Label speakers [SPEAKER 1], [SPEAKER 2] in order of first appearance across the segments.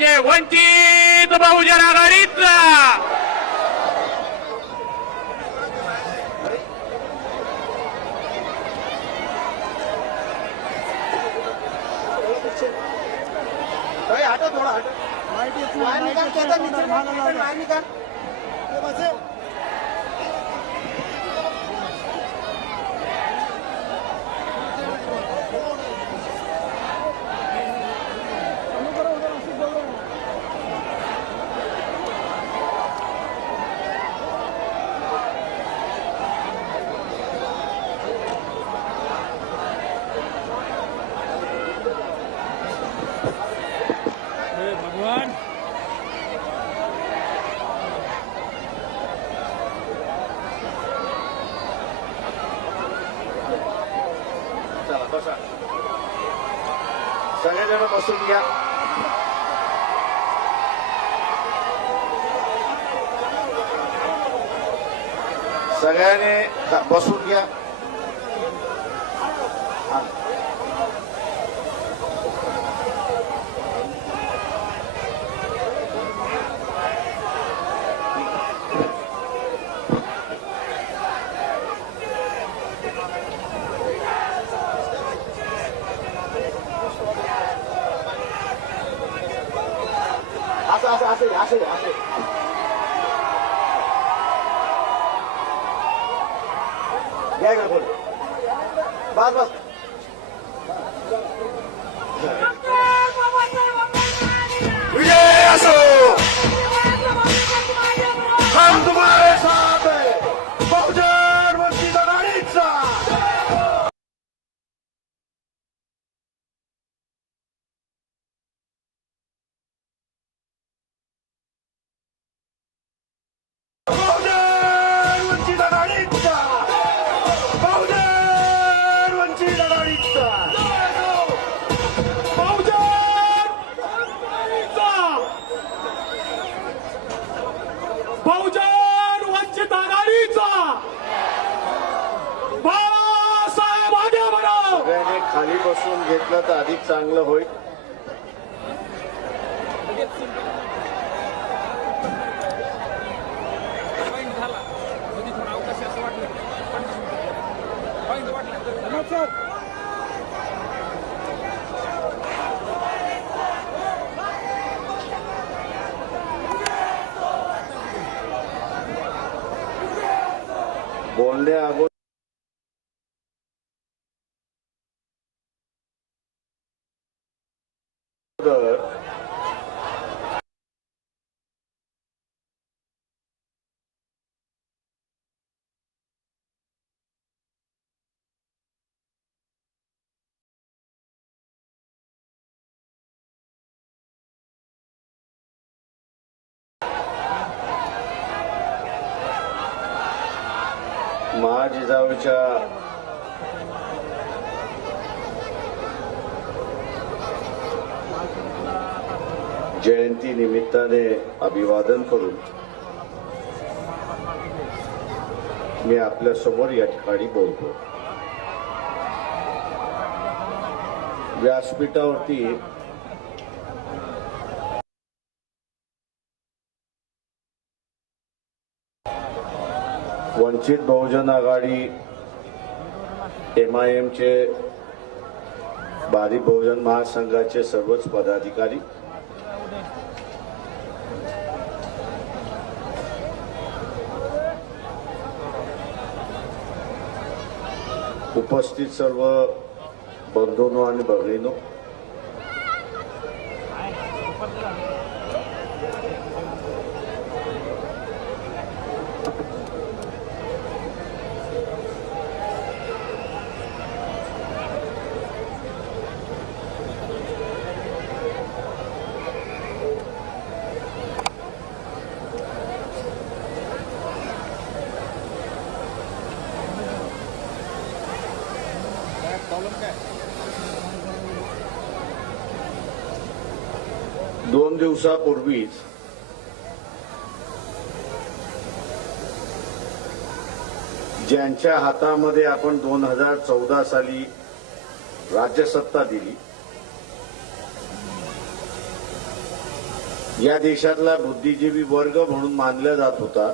[SPEAKER 1] पाहिजे वंचित बहुजन आघाडीचा
[SPEAKER 2] भाई हटो थोड़ा हटो सगळ्यांनी बहुजन वंचित आघाडीचा.
[SPEAKER 3] बाळासाहेब आगे
[SPEAKER 2] सगळ्यांनी खाली बसून घेतलं तर अधिक चांगलं होईल. बोलण्या अगोदर महाजिजाऊच्या जयंती निमित्ताने अभिवादन करून मी आपल्यासमोर या ठिकाणी बोलतो. व्यासपीठावरती वंचित बहुजन आघाडी एम आय एमचे भारिप बहुजन महासंघाचे सर्वच पदाधिकारी. उपस्थित सर्व बंधूनो आणि भगिनीनो दोन दिवसापूर्वीच ज्यांच्या हातामध्ये आपण दोन हजार चौदा साली राज्यसत्ता दिली या देशातला बुद्धिजीवी वर्ग म्हणून मानला जात होता.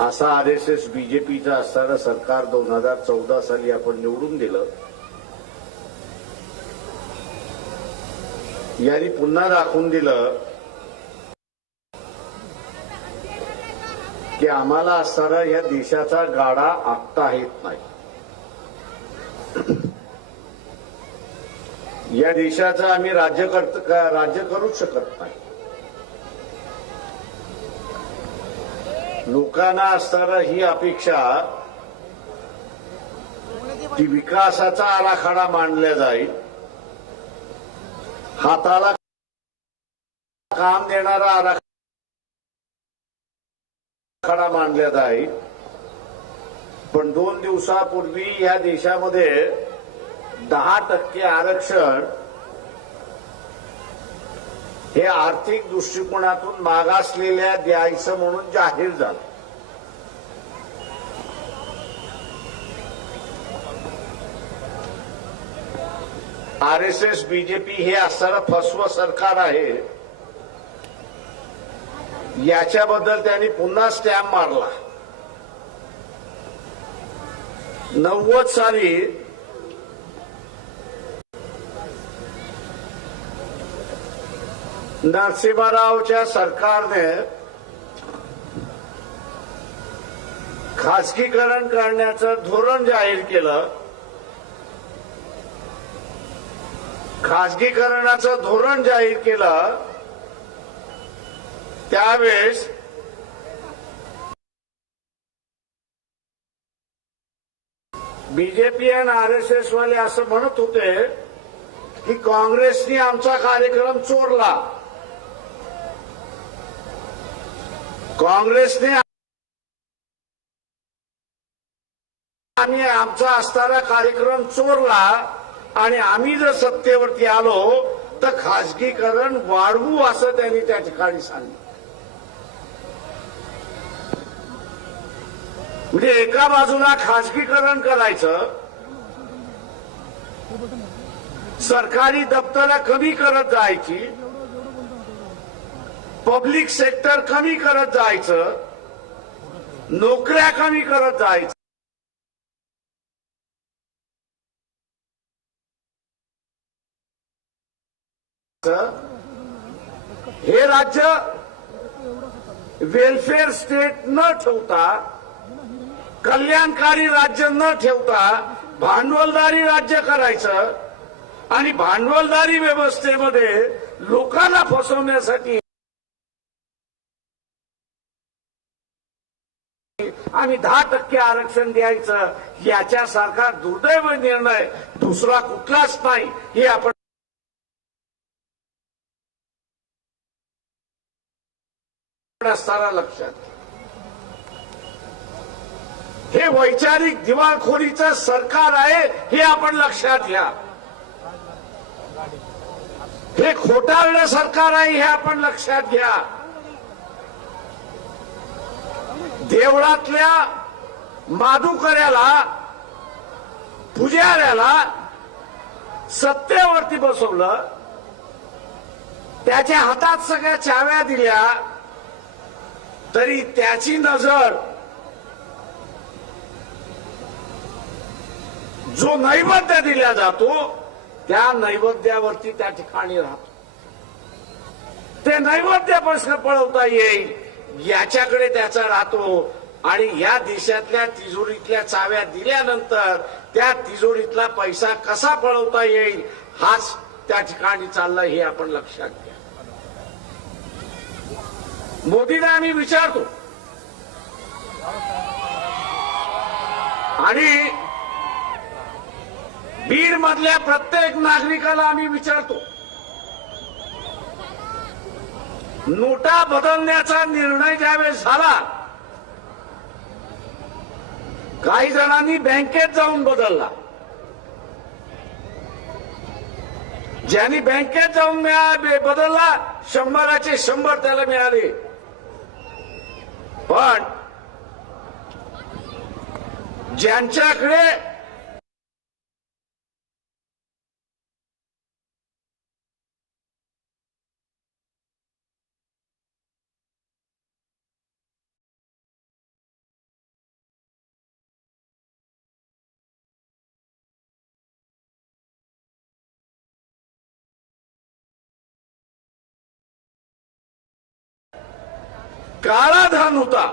[SPEAKER 2] असा आर एस एस बीजेपीचा असणारं सरकार दोन हजार चौदा साली आपण निवडून दिलं. यांनी पुन्हा दाखवून दिलं की आम्हाला असणारा या देशाचा गाडा आखता येत नाही. या देशाचं आम्ही राज्य करत राज्य करूच शकत नाही. लोकांना असणारा ही अपेक्षा की विकासाचा आराखडा मांडला जाईल. हाताला काम देणारा आराखडा मांडला जाईल. पण दोन दिवसापूर्वी या देशामध्ये दहा टक्के आरक्षण हे आर्थिक दृष्टिकोनातून मागासलेल्या द्यायचं म्हणून जाहीर झालं. आर एस एस बीजेपी हे असणारं फसवं सरकार आहे. याच्याबद्दल त्यांनी पुन्हा स्टॅम्प मारला. नव्वद साली नरसिंहरावच्या सरकारने खासगीकरण करण्याचं धोरण जाहीर केलं. खासगीकरणाचं धोरण जाहीर केलं. त्यावेळेस बीजेपी आणि आर एस एस वाले असं म्हणत होते की काँग्रेसनी आमचा कार्यक्रम चोरला. काँग्रेसने आम्ही आमचा असणारा कार्यक्रम चोरला आणि आम्ही जर सत्तेवरती आलो तर खासगीकरण वाढवू असं त्यांनी त्या ठिकाणी सांगितलं. म्हणजे एका बाजूला खासगीकरण करायचं सरकारी दप्तरं कमी करत जायची पब्लिक सेक्टर कमी करत जायचं नोकऱ्या कमी करत जायचं. हे राज्य वेलफेअर स्टेट न ठेवता कल्याणकारी राज्य न ठेवता भांडवलदारी राज्य करायचं आणि भांडवलदारी व्यवस्थेमध्ये लोकांना फसवण्यासाठी आम्ही दहा टक्के आरक्षण द्यायचं याच्यासारखा दुर्दैव निर्णय दुसरा कुठलाच नाही हे आपण असताना लक्षात हे वैचारिक दिवाळखोरीचं सरकार आहे हे आपण लक्षात घ्या. हे खोटारडं सरकार आहे हे आपण लक्षात घ्या. देवळातल्या माधुकऱ्याला पुजाऱ्याला सत्तेवरती बसवलं. त्याच्या हातात सगळ्या चाव्या दिल्या. तरी त्याची नजर जो नैवेद्य दिला जातो त्या नैवेद्यावरती त्या ठिकाणी राहतो. ते नैवेद्य प्रश्न पळवता येईल. याच्याकडे त्याचा राहतो. आणि या देशातल्या तिजोरीतल्या चाव्या दिल्यानंतर त्या तिजोरीतला पैसा कसा पळवता येईल हाच त्या ठिकाणी चालला हे आपण लक्षात घ्या. मोदींना आम्ही विचारतो. आणि बीड मधल्या प्रत्येक नागरिकाला आम्ही विचारतो. नोटा बदलण्याचा निर्णय ज्यावेळेस झाला काही जणांनी बँकेत जाऊन बदलला. ज्यांनी बँकेत जाऊन मिळा बदलला शंभराचे शंभर त्याला मिळाले. पण ज्यांच्याकडे काळा धन होता.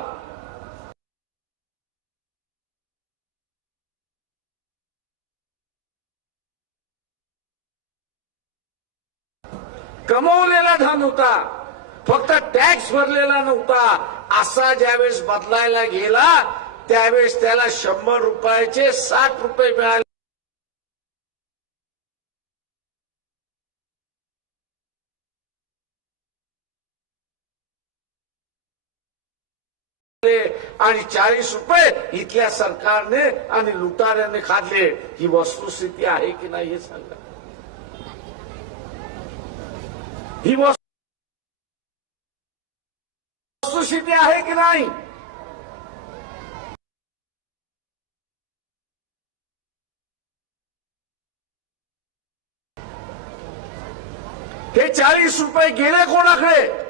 [SPEAKER 2] कमवलेला धन होता. फक्त टॅक्स भरलेला नव्हता. असा ज्यावेळेस बदलायला गेला त्यावेळेस त्याला शंभर रुपयाचे साठ रुपये मिळाले. आणि चाळीस रुपये इथल्या सरकारने आणि लुटाऱ्याने खाल्ले. ही वस्तुस्थिती आहे की नाही हे सांगा. ही वस्तुस्थिती आहे की नाही? हे चाळीस रुपये गेले कोणाकडे?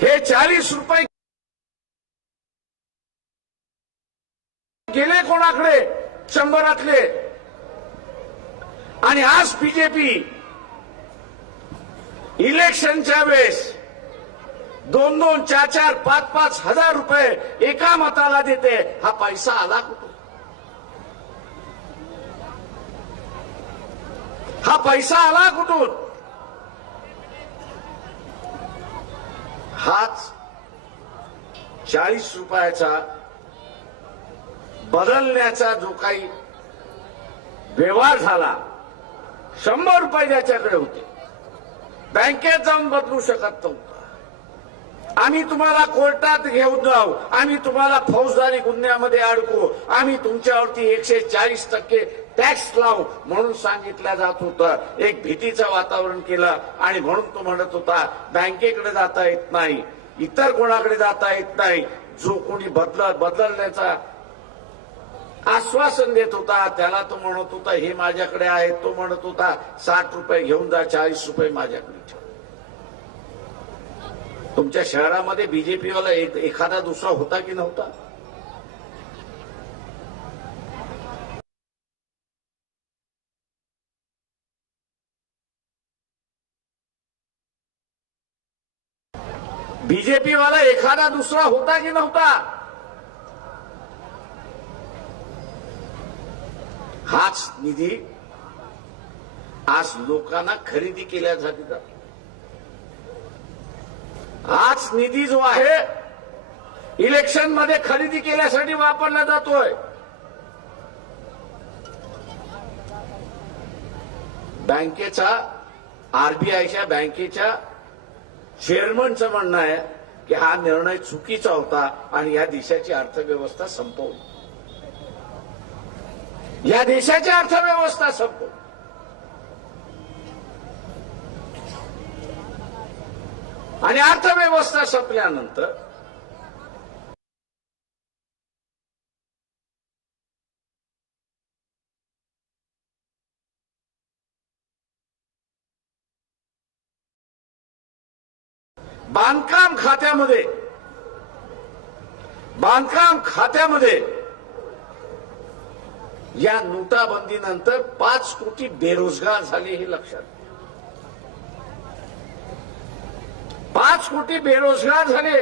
[SPEAKER 2] हे चाळीस रुपये गेले कोणाकडे? शंभरातले. आणि आज बीजेपी इलेक्शनच्या वेळेस दोन दोन चार चार पाच पाच हजार रुपये एका मताला देते. हा पैसा आला कुठून? हा पैसा आला कुठून? हाच चाळीस रुपयाचा बदलण्याचा जो काही व्यवहार झाला शंभर रुपये ज्याच्याकडे होते. बँकेत जाऊन बदलू शकत नव्हता. आम्ही तुम्हाला कोर्टात घेऊन जाऊ. आम्ही तुम्हाला फौजदारी गुन्ह्यामध्ये अडकू. आम्ही तुमच्यावरती एकशे चाळीस टक्के टॅक्स लाव म्हणून सांगितलं जात होतं. एक भीतीचं वातावरण केलं आणि म्हणून तो म्हणत होता बँकेकडे जाता येत नाही इतर कोणाकडे जाता येत नाही. जो कोणी बदल बदलण्याचा आश्वासन देत होता त्याला तो म्हणत होता हे माझ्याकडे आहे. तो म्हणत होता साठ रुपये घेऊन जा चाळीस रुपये माझ्याकडे ठेव. तुमच्या शहरामध्ये बीजेपीवाला एक एखादा दुसरा होता की नव्हता? बीजेपी वाला एखादा दुसरा होता की नव्हता? हाच निधी आज लोकांना खरेदी केल्यासाठी जातो. हाच निधी जो आहे इलेक्शनमध्ये खरेदी केल्यासाठी वापरला जातोय. बँकेचा आरबीआयच्या बँकेच्या चेअरमनचं म्हणणं आहे की हा निर्णय चुकीचा होता आणि या देशाची अर्थव्यवस्था संपवली. या देशाची अर्थव्यवस्था संपवली. आणि अर्थव्यवस्था संपल्यानंतर बांधकाम खात्यामध्ये बांधकाम खात्यामध्ये या नोटाबंदीनंतर पाच कोटी बेरोजगार झाले हे लक्षात पाच कोटी बेरोजगार झाले.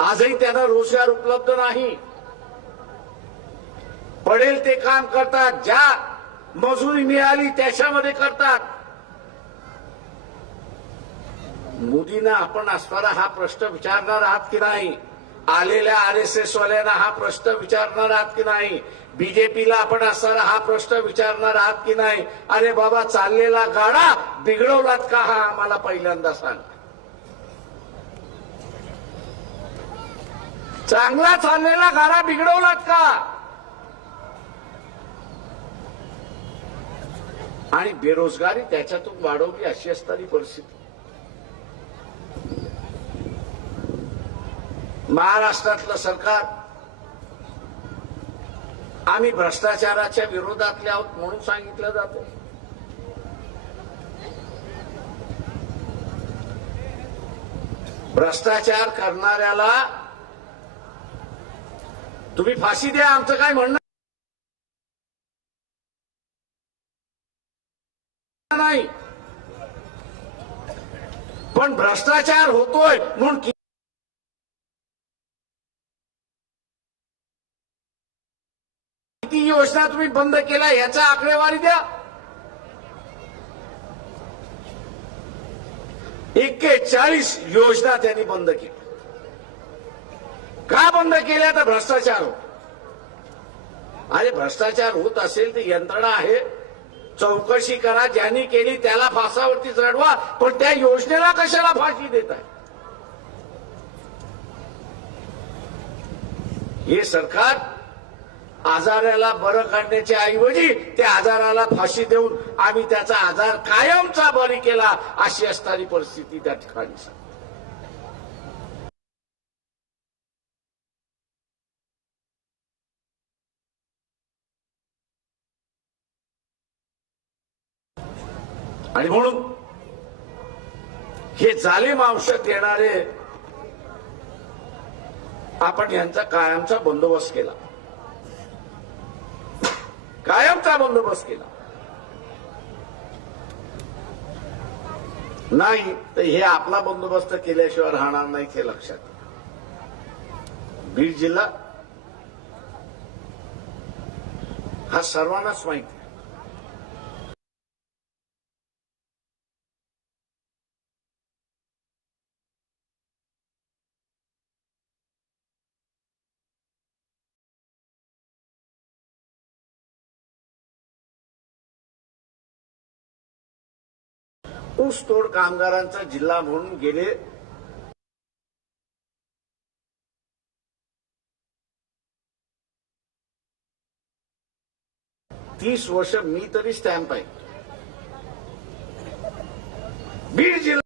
[SPEAKER 2] आजही त्यांना रोजगार उपलब्ध नाही. पडेल ते काम करतात ज्या मजुरी मिळाली त्याच्यामध्ये करतात. मोदींना आपण असणारा हा प्रश्न विचारणार आहात की नाही? आलेल्या आर एस एस वाल्यांना हा प्रश्न विचारणार आहात की नाही? बीजेपीला आपण असणारा हा प्रश्न विचारणार आहात की नाही? अरे बाबा चाललेला गाडा बिघडवलात का हा? आम्हाला पहिल्यांदा सांग. चांगला चाललेला गाडा बिघडवलात का? आणि बेरोजगारी त्याच्यातून वाढवली अशी असणारी परिस्थिती. महाराष्ट्रातलं सरकार आम्ही भ्रष्टाचाराच्या विरोधातले आहोत म्हणून सांगितलं जातं. भ्रष्टाचार करणाऱ्याला तुम्ही फाशी द्या आमचं काय म्हणणं नाही. पण भ्रष्टाचार होतोय म्हणून किती योजना तुम्ही बंद केला याचा आकडेवारी द्या. एक्केचाळीस योजना त्यांनी बंद केल्या. का बंद केल्या तर भ्रष्टाचार हो अरे भ्रष्टाचार होत असेल ती यंत्रणा आहे. चौकशी करा ज्यांनी केली त्याला फासावरती चढवा पण त्या योजनेला कशाला फाशी देत आहे? हे सरकार आजाराला बरं करण्याच्या ऐवजी त्या आजाराला फाशी देऊन आम्ही त्याचा आजार कायमचा बरी केला अशी असणारी परिस्थिती त्या ठिकाणी आणि म्हणून हे जालीम औषध देणारे आपण यांचा कायमचा बंदोबस्त केला. कायमचा बंदोबस्त केला. नाही तर हे आपला बंदोबस्त केल्याशिवाय राहणार नाही हे लक्षात बीड जिल्हा हा सर्वांनाच माहिती आहे ऊसतोड कामगारांचा जिल्हा म्हणून गेले तीस वर्ष मी तरी स्टॅम्प आहे. बीड जिल्हा